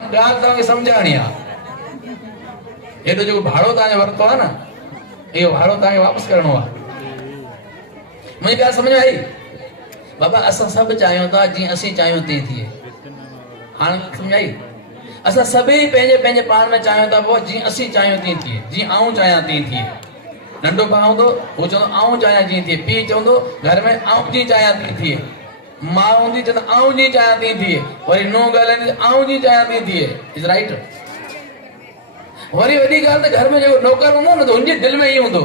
ॻाल्हि तव्हांखे सम्झाइणी आहे। हेॾो जेको भाड़ो तव्हांजो वरितो आहे न, इहो भाड़ो तव्हांखे वापसि करणो आहे। मुंहिंजी ॻाल्हि सम्झ में आई? बाबा असां सभु चाहियूं था जीअं असीं चाहियूं तीअं थिए। हाणे सम्झ आई? असां सभई पंहिंजे पंहिंजे पाण में चाहियूं था पोइ जीअं असीं चाहियूं तीअं थिए, जीअं आऊं चाहियां तीअं थिए। नंढो भाउ हूंदो हू चवंदो आऊं चाहियां जीअं थिए, पीउ चवंदो घर में आऊं जीअं चाहियां तीअं थिए, मां हूंदी चवंदो आऊं जीअं चाहियां तीअं थिए, वरी नो ॻाल्हाईंदी आऊं जीअं चाहियां तीअं थिए। Is right? वरी वॾी ॻाल्हि त घर में जेको नौकर हूंदो न त हुनजे दिलि में ईअं हूंदो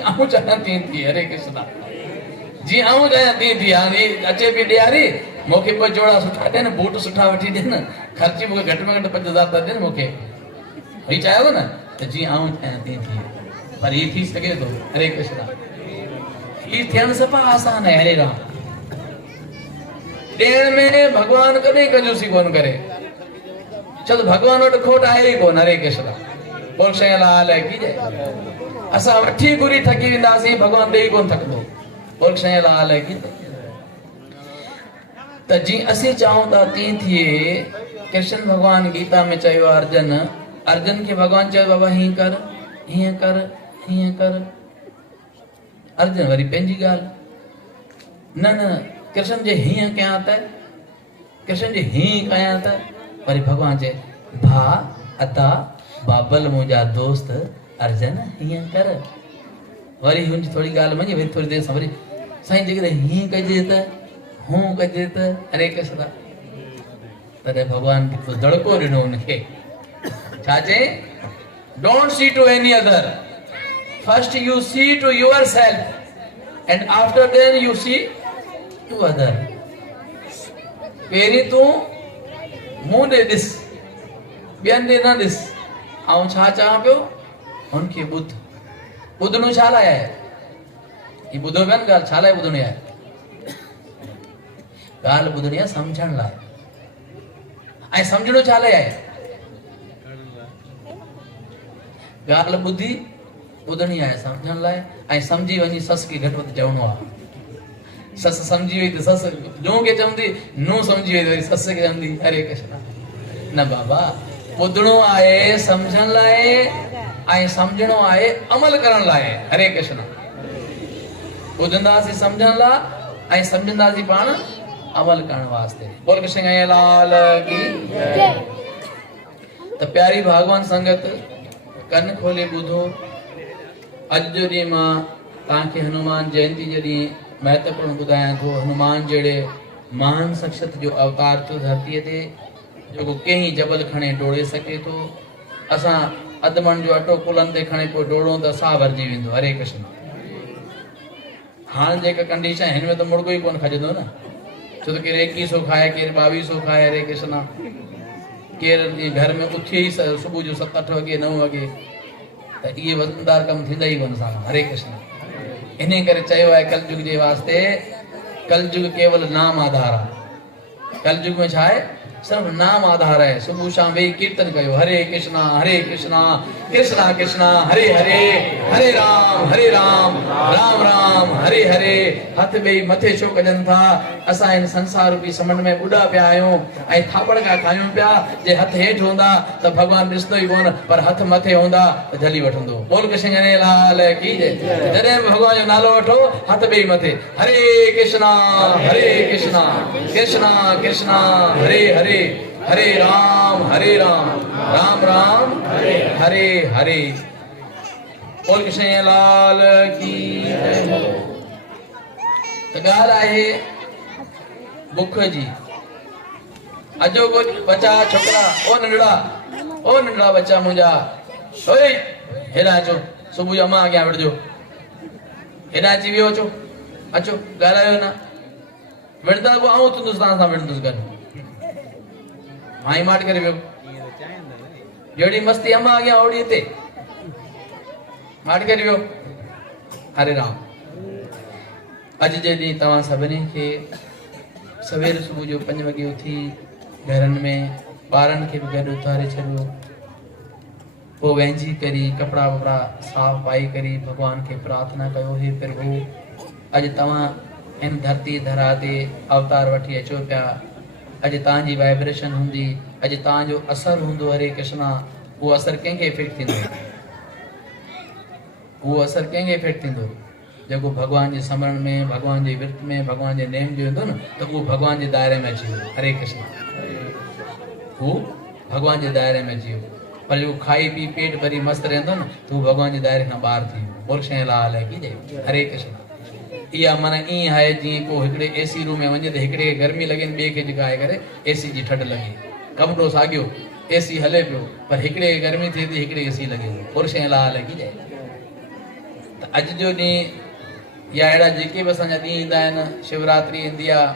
आऊं चाहियां तीअं थिए। हरे कृष्णा, जीअं आऊं चाहियां तीअं थिए। हाणे अचे पई ॾियारी, मूंखे ॿ जोड़ा सुठा ॾियनि, बूट सुठा वठी ॾियनि, ख़र्ची मूंखे घटि में घटि 5,000 था ॾियनि मूंखे। हीअ चाहियो न त जीअं आऊं चाहियां तीअं थिए, पर हीअ थी सघे थो? हरे कृष्णा, हीअ थियणु सफ़ा आसान आहे। हरे राम, ॾियण में भॻवानु कॾहिं कंजूसी कोन करे। छो त भॻवान वटि खोट आहे ई कोन। हरे कृष्णा, बोल शइ लाल की जय। असां वठी घुरी थकी वेंदासीं, भॻवानु ॾेई कोन थकंदो। बोल शइ लाल की जय। त जीअं असीं चाहियूं था तीअं थिए। कृष्ण भॻवान गीता में चयो आहे अर्जुन खे भॻवानु चयो बाबा हीअं कर, हीअं कर, हीअं कर। अर्जुन वरी पंहिंजी ॻाल्हि, न न कृष्ण जे हीअं कयां त, कृष्ण जे हीअं कयां त, वरी भॻवानु चए भा अता बाबल मुंहिंजा दोस्त अर्जुन हीअं कर। वरी हुनजी थोरी ॻाल्हि मञी, वरी थोरी देरि सां वरी साईं जेकॾहिं हीअं कजे त, हूं कजे त। हरे कृष्णा, तॾहिं भॻवानु दड़को ॾिनो हुनखे। छा चई? Don't see to any other, first you see to yourself and after then you see to other. पहिरीं तूं मूं ॾे ॾिस, ॿियनि ॾे न ॾिस। ऐं छा चवां पियो? हुनखे ॿुध। ॿुधणो छा लाइ आहे? ही ॿुधो पिया न ॻाल्हि, छा लाइ ॿुधणी आहे? ॻाल्हि ॿुधणी आहे सम्झण लाइ। ऐं सम्झणो छा लाइ आहे? ॻाल्हि ॿुधी ॿुधणी आहे सम्झण लाइ। ऐं सम्झी वञी सस खे घटि वधि चवणो आहे। सस सम्झी वई त सस नूंहं खे चवंदी, नूंहं सम्झी वई त वरी सस खे चवंदी। हरे कृष्णा, न बाबा, ॿुधणो आहे सम्झण लाइ ऐं सम्झणो आहे अमल करण लाइ। हरे कृष्णा, ॿुधंदासीं सम्झण लाइ ऐं सम्झंदासीं पाण अमल करण वास्ते। बोल कृष्ण लाल की जय। त प्यारी भगवान संगत, कन खोले ॿुधो। अॼु जो ॾींहुं मां तव्हांखे हनुमान जयंती जो ॾींहुं महत्वपूर्ण ॿुधायां थो। हनुमान जहिड़े महान शख्सियत जो अवतार थियो धरतीअ ते, जेको कंहिं जबल खणे डोड़े सघे थो। असां अधु जो अटो कुलनि ते खणे पोइ डोड़ूं त साह भरिजी वेंदो। हरे कृष्ण, हाणे जेका कंडीशन हिन में त मुर्गो ई कोन खजंदो न, छो त केरु 2100 खाए, केरु 2200 खाए। हरे कृष्ण, केरु घर में उथे ई सुबुह जो 7-8 वॻे 9 वॻे, त इहे वज़नदार कमु थींदा ई कोन सां। हरे कृष्ण, इन करे चयो आहे कलयुग जे वास्ते, कलयुग केवल नाम आधार आहे। कलयुग में छा आहे? सिर्फ नाम आधार है। सुबह शाम वेही कीर्तन कयो, हरे कृष्णा कृष्णा कृष्णा हरे हरे, हरे राम राम राम हरे हरे। हथ ॿेई मथे छो कजनि था? असां इन संसार रूपी समुंड में ॿुॾा पिया आहियूं ऐं थापड़ का खायूं पिया। जे हथ हेठि हूंदा त भॻवानु ॾिसंदो ई कोन, पर हथ मथे हूंदा त झली वठंदो। बोल कृष्ण लाल की जय। जॾहिं बि भॻवान जो नालो वठो, हथ ॿेई मथे, हरे कृष्णा कृष्णा कृष्णा हरे हरे, हरे राम राम राम हरे हरे। बोल कृष्ण लाल की जय। त ॻाल्हि आहे बुख जी। अजो कुछ बच्चा छोकरा, ओ नंढड़ा बच्चा मुंहिंजा, ओए हेॾा अचो, सुबुह जो अम्मा अॻियां विढ़जो, हेॾा अची वियो, अचो अचो ॻाल्हायो न। विढ़ंदा पोइ आऊं तुंदुसि तव्हां सां विढ़ंदुसि गॾु। माई माट करे वियो, जहिड़ी मस्ती अम्मा अॻियां ओड़ी हिते माट करे वियो। हरे राम। अॼु जे ॾींहुं तव्हां सभिनी खे सवेर सुबुह जो 5 वॻे उथी घरनि में ॿारनि खे बि गॾु उथारे छॾियो, पोइ वेंझी करी कपिड़ा वपड़ा साफ़ पाई करी भॻवान खे प्रार्थना कयो, हे प्रभु अॼु तव्हां हिन धरती धरा ते अवतार वठी अचो पिया। अॼु तव्हांजी वाइब्रेशन हूंदी अॼु तव्हांजो असर हूंदो हरे कृष्णा, उहो असर कंहिंखे इफेक्ट थींदो? उहो असर कंहिंखे इफेक्ट थींदो? जेको भॻवान जे स्मरण में, भॻवान जे विर्त में, भॻवान जे नेम जो हूंदो न, त उहो भॻवान जे दायरे में अची वियो। हरे कृष्णा, हू भॻवान जे दायरे में अची वियो। पर जेको खाई पी पेट भरी मस्तु रहंदो न, त उहो भॻवान जे दायरे खां ॿाहिरि थी वियो। पुरुषे लाल की जय। हरे कृष्णा। इहा माना ईअं आहे जीअं को हिकिड़े एसी रूम में वञे त हिकिड़े खे गर्मी लॻे, ॿिए खे जेका आहे करे एसी जी ठंड लॻे। कमिरो साॻियो, एसी हले पियो, पर हिकिड़े खे गर्मी थिए थी, हिकिड़े एसी लॻे थो। पुरुषे लाल की जय। त अॼु जो ॾींहुं या अहिड़ा जेके बि असांजा ॾींहं ईंदा आहिनि, शिवरात्रि ईंदी आहे,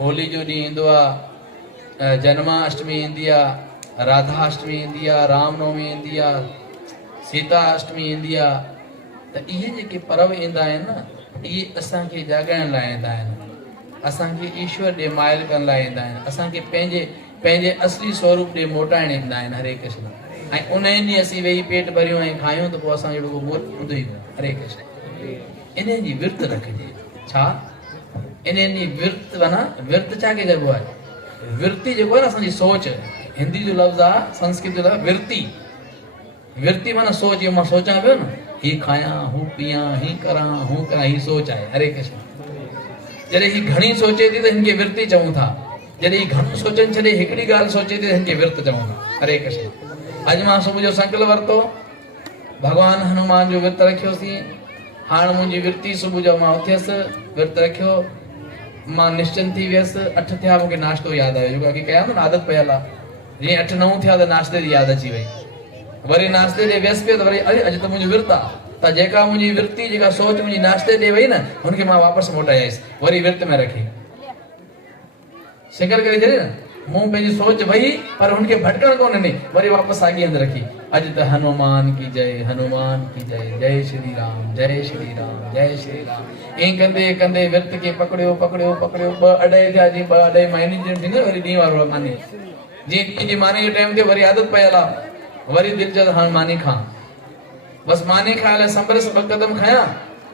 होली जो ॾींहुं ईंदो आहे, जन्माष्टमी ईंदी आहे, राधा अष्टमी ईंदी आहे, रामनवमी ईंदी आहे, सीता अष्टमी ईंदी आहे, त इहे जेके पर्व ईंदा आहिनि न, इहे असांखे जाॻाइण लाइ ईंदा आहिनि, असांखे ईश्वर ॾे माइल करण लाइ ईंदा आहिनि, असांखे पंहिंजे असली स्वरूप ॾे मोटाइण ईंदा आहिनि। हरे कृष्ण। ऐं उन ॾींहुं असीं वेही पेट भरियूं ऐं खायूं त पोइ असां जहिड़ो ॿुधो ई कोन। हरे कृष्ण। इन जी विर्त रखिजे। छा? इन जी विर्त माना विर्त छा के चइबो आहे? विर्ती जेको आहे न असांजी सोच, हिंदी जो लफ़्ज़ आहे, संस्कृत जो लफ़्ज़ विर्ती। विर्ती माना सोच। मां सोचां पियो न, ही खायां, हू पियां, ही करां, हू करां, ही सोच आहे। हरे कृष्ण। जॾहिं ही घणी सोचे थी त हिनखे विर्ती चऊं था। जॾहिं ही घणो सोचनि छॾे हिकिड़ी ॻाल्हि सोचे थी त हिनखे विर्त चऊं था। हरे कृष्ण। अॼु मां सुबुह जो संकल्प वरितो, भॻवान हनुमान जो विर्त रखियोसीं। हाणे मुंहिंजी विर्ती सुबुह जो मां उथियसि, विर्त रखियो, मां निश्चिंत थी वियसि। 8 थिया, मूंखे नाश्तो यादि आयो, जेको अॻे कयां थो न, आदत पयल आहे। जीअं 8 9 थिया त नाश्ते जी यादि अची वई। वरी नाश्ते ॾे वियसि पियो त वरी अरे अॼु त मुंहिंजो विर्त आहे। त जेका मुंहिंजी विर्ती, जेका सोच मुंहिंजी नाश्ते ॾे वई न, हुनखे मां वापसि मोटाए आयुसि, वरी विर्त में रखी सिकर करे छॾे न। मूं पंहिंजी सोच वई, पर हुनखे भटकण कोन ॾिनी, वरी वापसि साॻी हंधि रखी। अॼु त हनुमान की जय, हनुमान की जय, जय श्री राम, जय श्री राम, जय श्री राम। ईअं कंदे कंदे विर्त खे पकड़ियो पकड़ियो पकड़ियो। 2 अढाई थिया, जीअं 2 अढाई महीने जी थींदो, वरी ॾींहुं वारो मानी, जीअं ॾींहं जी मानी जो टाइम थियो, वरी आदत पयल आहे, वरी दिलि चयो हाणे मानी खां। बसि मानी खाइण लाइ संभरस 2 क़दम खयां,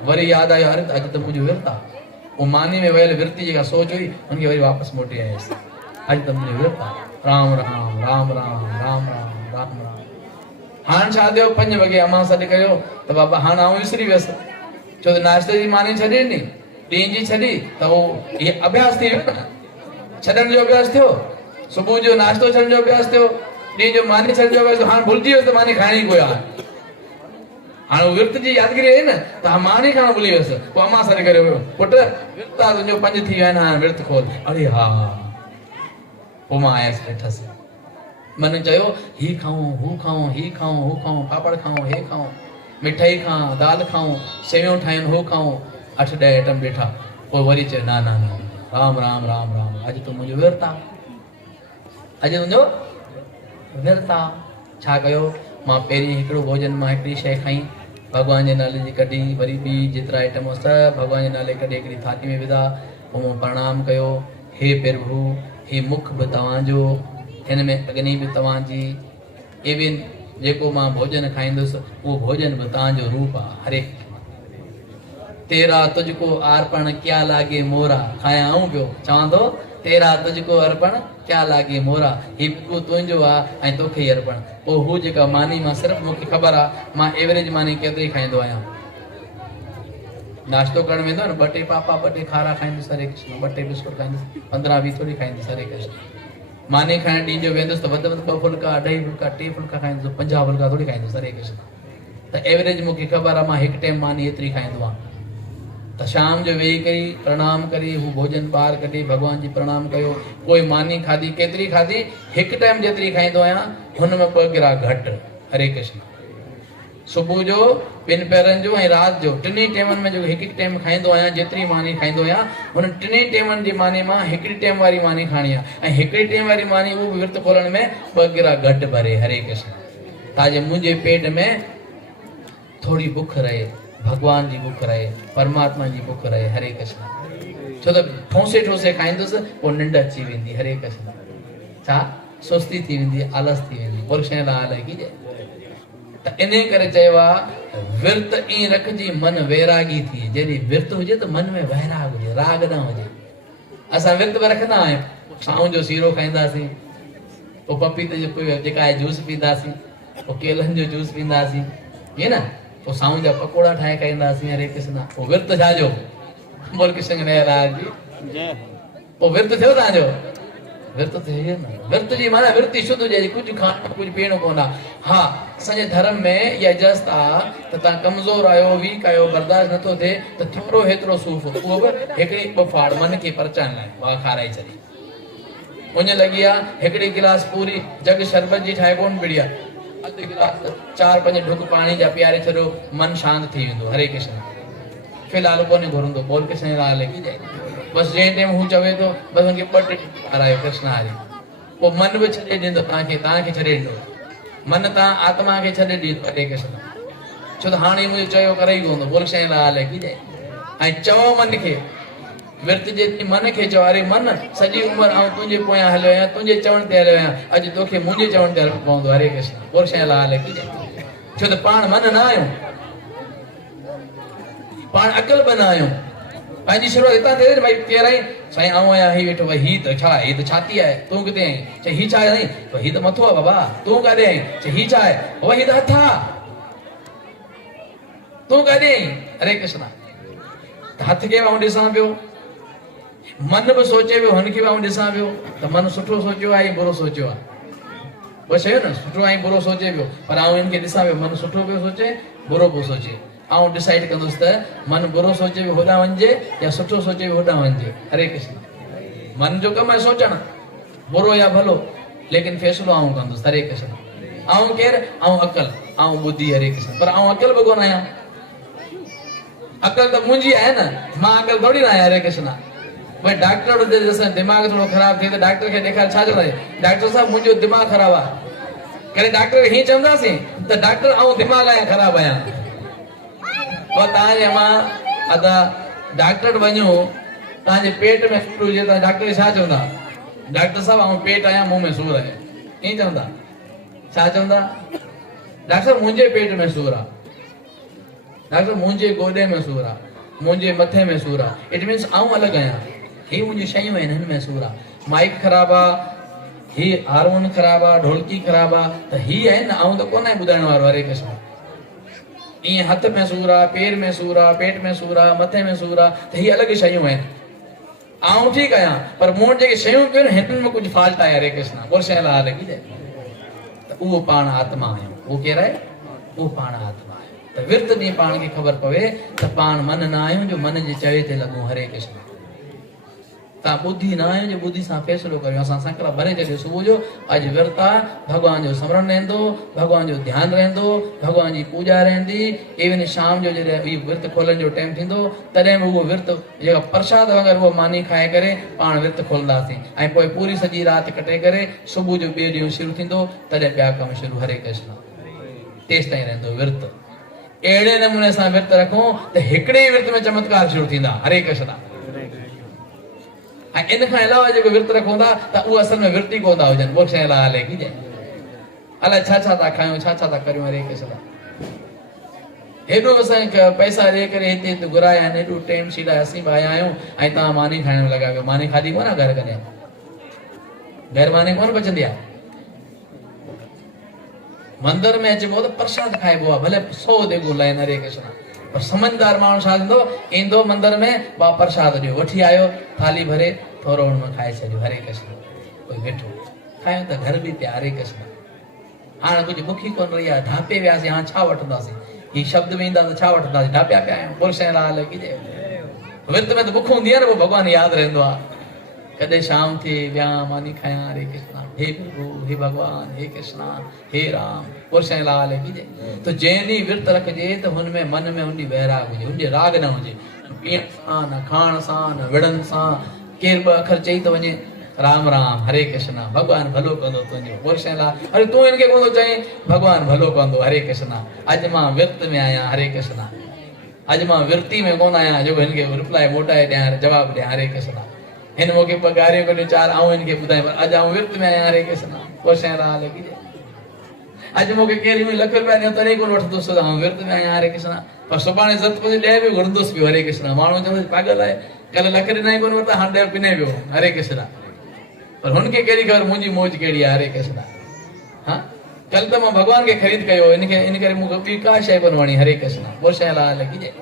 वरी यादि आयो अरे अॼु त मुंहिंजो विर्त आहे। उहो मानी में वियल विर्ती जेका सोच हुई, हुनखे वरी वापसि मोटे आयुसि। अॼु त मुंहिंजो विर्त आहे। राम राम राम राम राम राम राम राम। हाणे छा थियो? 5 वॻे अमां सॾु कयो त बाबा हाणे आउं विसरी वियसि, छो त नाश्ते जी मानी छॾी ॾिनी, ॾींहं जी छॾी, त उहो इहे अभ्यास थी वियो न, छॾण जो अभ्यास थियो। सुबुह जो नाश्तो छॾण जो अभ्यास थियो, ॾींहं जो मानी छॾण जो अभ्यास थियो। हाणे भुलिजी वियुसि त मानी खाइणी कोई आहे। हाणे विर्त जी यादगिरी आहे न, त मानी खाइण भुली वियुसि। पोइ अमां सॾु करे वियो, पुट विर्त आहे तुंहिंजो, 5 थी विया आहिनि, हाणे विर्त खोल। अरे हा। पोइ मां आयसि, वेठसि, मन चयो ही खाऊं, हू खाऊं, ही खाऊं, हू खाऊं, पापड़ खाऊं, हे खाऊं, मिठाई खां, दाल खाऊं, सेवियूं ठाहिनि, हो खाऊं, 8 10 आइटम ॾिठा। पोइ वरी चयो न न न, राम राम राम राम, अॼु त मुंहिंजो विर्त आहे, अॼु मुंहिंजो विर्त आहे। छा कयो? मां पहिरीं हिकिड़ो भोजन मां हिकिड़ी शइ खाई, भॻवान जे नाले जी कढी, वरी ॿी जेतिरा आइटम सभु भॻवान जे नाले कढी हिकिड़ी थाती में विधा। पोइ मां प्रणाम कयो, हे प्रभु, ही मुख बि तव्हांजो, हिन में अग्नि बि तव्हांजी, इवन जेको मां भोजन खाईंदुसि उहो भोजन बि तव्हांजो रूप आहे। हरे तेरा तुझको अर्पण क्या लागे मोरा, खायां आऊं पियो, चवां थो तेरा तुझको अर्पण क्या लागे मोरा, ही बिल्कुलु तुंहिंजो आहे ऐं तोखे ई अर्पण। पोइ हू जेका मानी मां सिर्फ़ु मूंखे ख़बर आहे, मां एवरेज मानी केतिरी खाईंदो आहियां। नाश्तो करणु वेंदो न, 2 टे पापा, 2 टे खारा खाईंदुसि, हरे कृष्ण, 2 टे बिस्कुट खाईंदुसि, 15 20 थोरी खाईंदुसि, हरे कृष्ण। मानी खाइण ॾींहं जो वेंदुसि त वधि में वधि 2 फुल्का, 2.5 फुल्का, 3 फुल्का खाईंदुसि, 50 फुल्का थोरी खाईंदुसि, हरे कृष्ण। त एवरेज मूंखे ख़बर आहे, मां हिकु टाइम मानी एतिरी खाईंदो आहियां। त शाम जो वेही करी प्रणाम करी हू भोजन ॿाहिरि कढी भॻवान जी प्रणाम कयो, पोइ मानी खाधी। केतिरी खाधी? हिकु टाइम जेतिरी खाईंदो आहियां, हुन में 2 गिरा घटि, हरे कृष्ण। सुबुह जो, 2 पहिरनि जो ऐं राति जो, 3 टाइमनि में जेको हिकु टाइम खाईंदो आहियां, जेतिरी मानी खाईंदो आहियां, हुन 3 टाइमनि जी मानी मां हिकिड़ी टाइम वारी मानी खाणी आहे। ऐं हिकिड़ी टाइम वारी मानी उहो बि विर्त खोलण में 2 गिरा घटि भरे, हरे कृष्ण, ताजे मुंहिंजे पेट में थोड़ी बुख रहे, भगवान जी बुख रहे, परमात्मा जी बुख रहे, हरे कृष्ण। छो त ठोसे ठोसे खाईंदुसि पोइ निंड अची वेंदी, हरे कृष्ण। छा? सुस्ती थी वेंदी, आलस थी वेंदी, पुरुषे लाल की जय। त इन करे चयो आहे विर्त ईअं रखिजी मन वैरागी थी। जॾहिं विर्त हुजे त मन में वैराग हुजे, राग न हुजे। असां विर्त बि रखंदा आहियूं, शाम जो सीरो खाईंदासीं, पोइ पपीते जो जेका आहे जूस पींदासीं, पोइ केलनि जो जूस पींदासीं, ईअं न, पोइ साऊं जा पकोड़ा ठाहे खाईंदासीं। हरे कृष्ण। पोइ विर्त छाजो? बोल कृष्ण कन्हैया जी। पोइ विर्त थियो तव्हांजो? विर्त थिए न। विर्त जी माना विर्ती शुद्ध हुजे, कुझु खाइणो कुझु पीअणो कोन आहे। हा, असांजे धर्म में इहा इजाज़त आहे त तव्हां कमज़ोर आहियो, वीक आहियो, बर्दाश्त नथो थिए त थोरो हेतिरो सूफ़, उहो बि हिकिड़ी ॿ फाड़ मन खे परचाइण लाइ वाह खाराए छॾी। उन लॻी आहे हिकिड़ी गिलास पूरी जग शरबत जी ठाहे कोन पीड़ी आहे, अधु गिलास 4-5 ढुक पाणी जा पीआरे छॾियो, मन शांत थी वेंदो। हरे कृष्ण। फिलहाल कोन्हे घुरंदो। बोल कृष्ण लाल की जय। बस जंहिं टाइम हू चवे थो बस हुनखे 2 टे खारायो कृष्ण हरे। पोइ मन बि छॾे ॾींदो तव्हांखे छॾे ॾींदो। मन तव्हां आत्मा खे छॾे ॾींदो। हरे कृष्ण। छो त हाणे मुंहिंजो चयो करे ई कोन। बोल कृष्ण लाल की जय। ऐं चओ मन खे, विर्त जे मन खे चओ, अरे मन सॼी उमिरि आउं तुंहिंजे पोयां हलियो आहियां, तुंहिंजे चवण ते हलियो आहियां, अॼु तोखे मुंहिंजे चवण ते हलणो पवंदो। हरे कृष्ण। बोल कृष्ण लाल की जय। छो त पाण मन न आहियूं, पाण अकल बि न आहियूं। पंहिंजी शुरूआत हितां थिए न, भई केरु आई साईं आऊं आहियां, ही वेठो, भई ही त छा आहे, ही त छाती आहे, तूं किथे आई? चई ही छा आहे साईं? भई ही त मथो आहे बाबा, तूं काॾे आई? चई ही छा आहे? भई ही त हथ आहे, तूं काॾे आई? हरे कृष्ण। त हथ खे आऊं ॾिसां पियो, मन बि सोचे पियो, हुनखे बि आऊं ॾिसां पियो त मन सुठो सोचियो आहे बुरो सोचियो आहे। ॿ शयूं न, सुठो ऐं बुरो सोचे पियो, पर आऊं हिनखे ॾिसां पियो मन सुठो पियो सोचे बुरो पियो सोचे। आऊं डिसाइड कंदुसि त मन बुरो सोचे बि होॾां वञिजे या सुठो सोचे बि होॾां वञिजे। हरे कृष्ण। मन जो कमु आहे सोचणु, बुरो या भलो, लेकिन फ़ैसिलो आऊं कंदुसि। हरे कृष्ण। आऊं केरु? आऊं अकल, आऊं ॿुधी। हरे कृष्ण। पर आऊं अकल बि कोन आहियां। अकल त मुंहिंजी आहे न, मां अकल थोरी न आहियां। हरे कृष्ण। भई डॉक्टर ॾिसण दिमाग़ थोरो ख़राबु थिए त डॉक्टर खे ॾेखार, छा चवंदा? डॉक्टर साहिबु मुंहिंजो दिमाग़ ख़राबु आहे। करे डॉक्टर खे हीअं चवंदासीं त डॉक्टर आऊं दिमाग़ आहियां, ख़राबु आहियां। पोइ तव्हांजे मां अदा डॉक्टर वञो, तव्हांजे पेट में सूरु हुजे त डॉक्टर छा चवंदा? डॉक्टर साहिबु आऊं पेट आहियां, मुंहुं में सूरु आहे, ईअं चवंदा? छा चवंदा? डॉक्टर साहिबु मुंहिंजे पेट में सूरु आहे, डॉक्टर मुंहिंजे गोॾे में सूरु आहे, मुंहिंजे मथे में सूरु आहे। इट मीन्स आऊं अलॻि आहियां, ही मुंहिंजी शयूं आहिनि, हिन में सूरु आहे। माइक ख़राबु आहे, ही हारमोन ख़राबु आहे, ढोलकी ख़राबु आहे, त ही आहे न, आऊं त कोन आहे ॿुधाइण वारो। हरे कृष्ण। ईअं हथ में सूरु आहे, पेर में सूरु आहे, पेट में सूरु आहे, मथे में सूरु आहे, त ही अलॻि शयूं आहिनि। आऊं ठीकु आहियां, पर मूं वटि जेके शयूं पियूं हिननि में कुझु फॉल्ट आहे। हरे कृष्ण। बोल शइ लाइ लॻी जाए त उहो पाण आत्मा आहियूं। उहो केरु आहे? उहो पाण आत्मा आहे। त विर्त ॾींहुं पाण खे ख़बर पवे त पाण मन न आहियूं जो मन जे चवे ते लॻूं। हरे कृष्ण। तव्हां ॿुधी न आहियो जो ॿुधी सां फ़ैसिलो करियो। असां संकल्प भरे छॾियो सुबुह जो, अॼु विर्त आहे, भॻवान जो स्मरण रहंदो, भॻवान जो ध्यानु रहंदो, भॻवान जी पूॼा रहंदी। इवन शाम जो जॾहिं इहो विर्त खोलण जो टाइम थींदो तॾहिं बि उहो विर्त जेका प्रसाद वग़ैरह उहो मानी खाए करे पाण विर्त खोलंदासीं ऐं पोइ पूरी सॼी राति कटे करे सुबुह जो ॿिए ॾींहुं शुरू थींदो, तॾहिं ॿिया कम शुरू। हरे कृष्ण। तेसि ताईं रहंदो विर्त। अहिड़े नमूने सां विर्त रखूं त हिकिड़े ई विर्त में चमत्कार शुरू थींदा। हरे कृष्ण। ऐं इन खां अलावा जेको विर्त रखूं था त उहो असल में विर्त ई कोन था हुजनि। बोल शइ लाल की जय। अलाए छा छा था खायूं, छा छा था करियूं। हरे कृष्ण। हेॾो असां पैसा ॾेई करे हिते हिते घुराया आहिनि, हेॾो टेम शीट आहे, असीं बि आया आहियूं ऐं तव्हां मानी खाइण में लॻा पियो। मानी खाधी कोन आहे घर कॾहिं? घर मानी कोन बचंदी आहे। मंदर में अचिबो त प्रसाद खाइबो आहे, भले 100 देगूं लाइन। हरे कृष्ण। पर समझदार माण्हू छा थींदो, ईंदो मंदर में बा प्रसाद ॾियो, वठी आयो, थाली भरे थोरो हुन में खाए छॾियो। हरे कृष्ण। कोई वेठो खायूं त घर बि पिया। हरे कृष्ण। हाणे कुझु बुखी कोन रही आहे, ढापे वियासीं, हाणे छा वठंदासीं? ही शब्द में ईंदा त छा वठंदासीं? ढापिया पिया आहियूं। बोल शइ लाल की जय। विर्त में त बुख हूंदी आहे न, पोइ भॻवानु यादि रहंदो आहे। कॾहिं शाम थिए विया मानी खायां। हरे कृष्ण। हे प्रभु, हे भगवान, हे कृष्ण, हे राम। बोल शइ लाल की जय। तो जंहिं ॾींहुं विर्त रखिजे त हुनमें मन में हुन वैराग हुजे, हुनजे राग न हुजे। पीअण सां, न खाइण सां, न विड़न सां। केरु ॿ अखर चई थो वञे राम राम, हरे कृष्ण, भॻवानु भलो कंदो तुंहिंजो। बोल शइ लाल। अरे तूं हिनखे कोन थो चईं भॻवानु भलो कंदो। हरे कृष्ण। अॼु मां विर्त में आहियां। हरे कृष्ण। अॼु मां विर्ती में कोन आहियां जो हिनखे रिप्लाई मोटाए ॾियां, जवाबु ॾियां। हरे कृष्ण। हिन मूंखे गारियूं कढियूं 4, आऊं हिनखे ॿुधायां, पर अॼु आऊं विर्त में आहियां। हरे कृष्ण। बोल शइ लाल की जय। अॼु मूंखे केरु लख रुपया ॾियो तॾहिं कोन वठंदुसि, आऊं विर्त में आहियां। हरे कृष्ण। पर सुभाणे ज़रूरत पहुचे 10 बि घुरंदुसि पियो। हरे कृष्ण। माण्हू चवंदुसि पागल आहे, कल्ह लख ॾिना ई कोन वरिता, हाणे 10 पिने पियो। हरे कृष्ण। पर हुनखे कहिड़ी ख़बर मुंहिंजी मौज कहिड़ी आहे। हरे कृष्ण। हाँ, कल तो मां भगवान खे ख़रीद कयो, इन करे मूंखे ॿी का शइ कोन वणी। हरे कृष्ण। वो शइ लाइ लॻी जे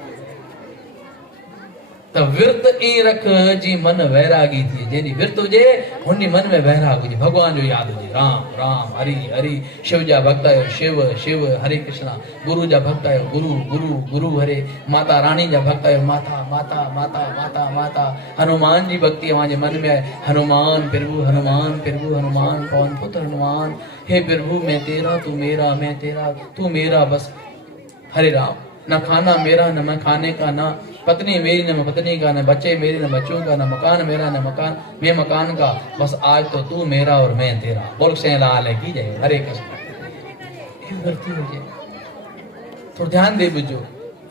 त विर्त ई रख जी मन वैरागी थी। जंहिंजी विर्त हुजे हुनजी मन में वैराग हुजे, भगवान जो यादि हुजे। राम राम, हरि हरि। शिव जा भक्त आहियो शिव शिव, हरे कृष्ण। गुरु जा भक्त आहियो गुरु गुरु गुरु, हरे। माता रानी जा भक्त आहियो माता माता माता माता माता। हनुमान जी भक्ति अव्हांजे मन में आहे। हनुमान प्रभु हनुमान प्रभु हनुमान, पवन पुत्र हनुमान। हे प्रभु मैं तेरा तू मेरा, मैं तेरा तू मेरा, बस। हरे राम। न खाना मेरा न मैं खाने का, न पत्नी मेरी न मैं पत्नी का, न बच्चे मेरे न बच्चों का, न मकान मेरा न मकान मैं मकान का, बस आज तो तू मेरा और मैं तेरा। बोल से लाल है की जाए। हरे कृष्ण। विरती हुजे थोड़ा ध्यान दे बुझो।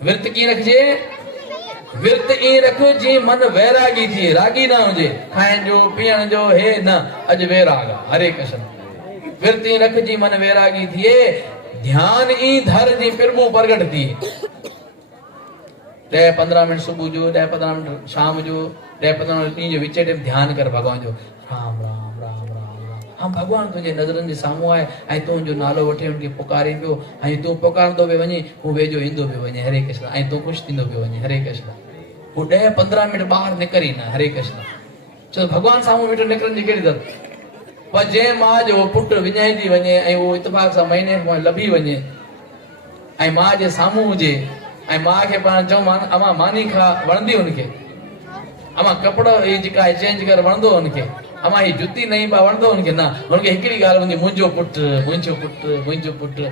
विरत की रखजे, विरत ई रख जी मन वैरागी थी, रागी ना हुजे। खाइण जो पीअण जो हे न, अज वैराग। हरे कृष्ण। विरत ई रख जी मन वैरागी थिए, ध्यान ई धर जी प्रभु प्रगट थिए। 10-15 मिनट सुबह जो, 10-15 मिनट शाम जो, 10-15 मिनट ॾींहं जो विच टाइम ध्यान कर भगवान जो। राम राम राम राम राम। हम भगवान तुझे नज़रनि जे साम्हूं आहे ऐं तुंहिंजो नालो वठी हुनखे पुकारे पियो ऐं तूं पुकारंदो पियो वञे, हू वेझो ईंदो पियो वञे। हरे कृष्ण। ऐं तूं ख़ुशि थींदो पियो वञे। हरे कृष्ण। हू 10-15 मिनट ॿाहिरि निकिरी न। हरे कृष्ण। छो भगवान साम्हूं वेठो निकिरनि जी कहिड़ी ज़रूरत। पर जंहिं मां जो पुटु विञाइजी वञे ऐं उहो इतफ़ाक़ सां महीने खां लभी वञे ऐं मां जे साम्हूं हुजे ऐं मां खे पाण चऊं अमा मानी खा, वणंदी हुनखे। अमा कपिड़ो ही जेका चेंज कर, वणंदो हुनखे। अमा ही जुती नई बा, वणंदो हुनखे न। हुनखे हिकिड़ी ॻाल्हि हूंदी, मुंहिंजो पुटु मुंहिंजो पुटु मुंहिंजो पुटु।